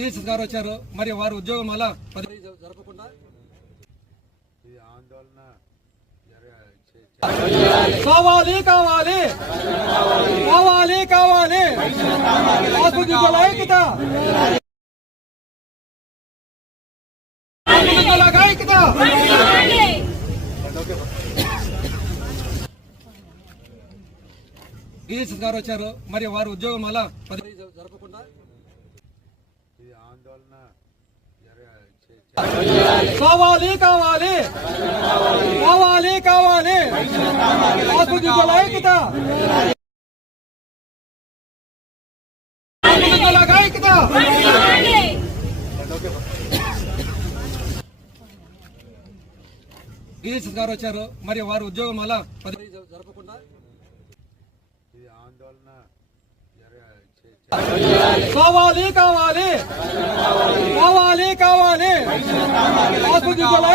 EC గారు వచ్చారు. మరి వారి ఉద్యోగం అలా జరపకుండా కావాలి కావాలి కావాలి కావాలి ఉద్యోగుల ఐక్యత ఈసీ గారు వచ్చారు. మరి వారి ఉద్యోగం అలా జరపకుండా కావాలి కావాలి కావాలి కావాలి ఉద్యోగుల ఐక్యత ఈసీ గారు వచ్చారు. మరి వారి ఉద్యోగం అలా జరపకుండా కావాలి కావాలి కావాలి కావాలి ఉద్యోగుల